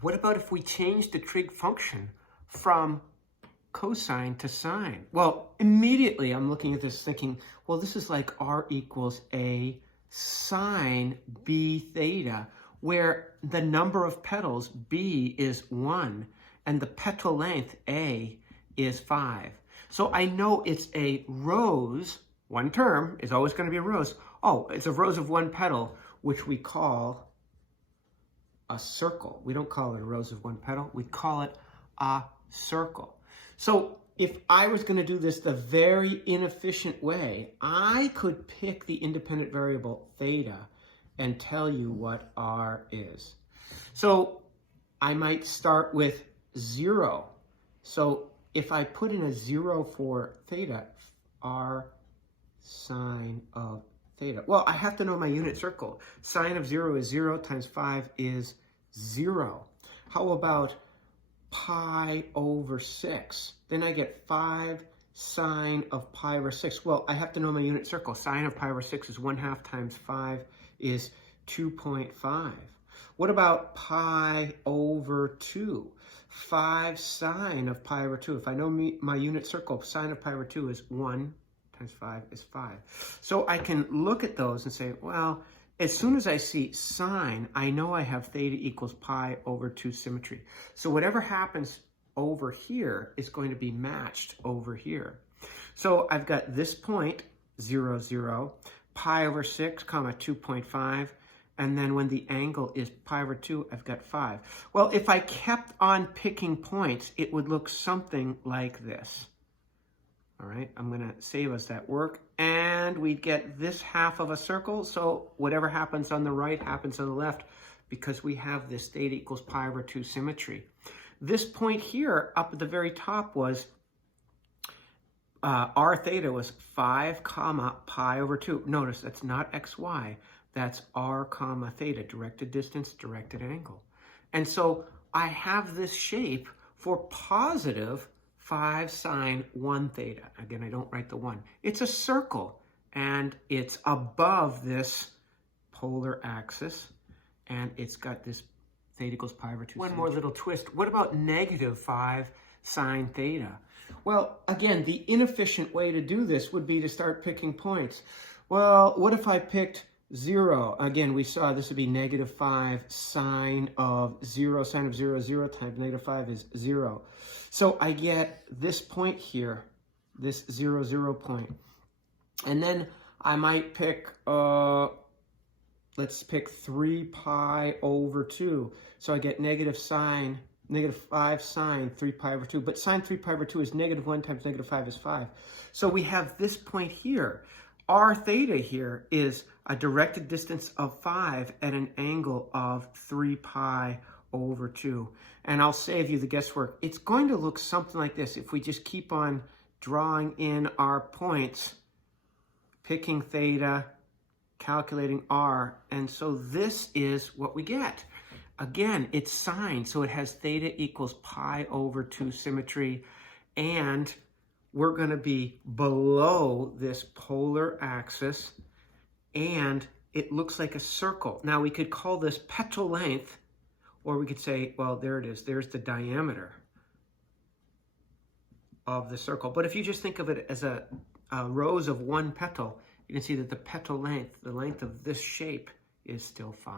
What about if we change the trig function from cosine to sine? Well, immediately I'm looking at this thinking, well, this is like r equals a sine b theta, where the number of petals, b, is 1, and the petal length, a, is 5. So I know it's a rose, one term is always going to be a rose. Oh, it's a rose of one petal, which we call a circle. We don't call it a rose of one petal, we call it a circle. So if I was going to do this the very inefficient way, I could pick the independent variable theta and tell you what r is. So I might start with 0. So if I put in a 0 for theta, r sine of theta. Well, I have to know my unit circle. Sine of 0 is 0 times 5 is 0. How about pi over 6? Then I get 5 sine of pi over 6. Well, I have to know my unit circle. Sine of pi over 6 is 1/2 times 5 is 2.5. What about pi over 2? 5 sine of pi over 2. If I know my unit circle, sine of pi over 2 is 1 times 5 is 5. So I can look at those and say, well, as soon as I see sine, I know I have theta equals pi over 2 symmetry. So whatever happens over here is going to be matched over here. So I've got this point, 0, 0, pi over 6, comma 2.5, and then when the angle is pi over 2, I've got 5. Well, if I kept on picking points, it would look something like this. All right, I'm going to save us that work, and we get this half of a circle, so whatever happens on the right happens on the left because we have this theta equals pi over 2 symmetry. This point here up at the very top was r theta was 5 comma pi over 2. Notice that's not xy, that's r comma theta, directed distance, directed angle. And so I have this shape for positive 5 sine 1 theta. Again, I don't write the 1. It's a circle, and it's above this polar axis, and it's got this theta equals pi over 2. One more little twist. What about negative 5 sine theta? Well, again, the inefficient way to do this would be to start picking points. Well, what if I picked 0? Again, we saw this would be negative 5 sine of 0. Sine of 0 is 0 times negative 5 is 0. So I get this point here, this 0, 0 point. And then I might pick, let's pick 3 pi over 2. So I get negative 5 sine 3 pi over 2. But sine 3 pi over 2 is negative 1 times negative 5 is 5. So we have this point here. R theta here is a directed distance of 5 at an angle of 3 pi over 2. And I'll save you the guesswork. It's going to look something like this if we just keep on drawing in our points, picking theta, calculating r. And so this is what we get. Again, it's sine, so it has theta equals pi over 2 symmetry, and we're going to be below this polar axis, and it looks like a circle. Now, we could call this petal length, or we could say, well, there it is. There's the diameter of the circle. But if you just think of it as a rose of one petal, you can see that the petal length, the length of this shape, is still 5.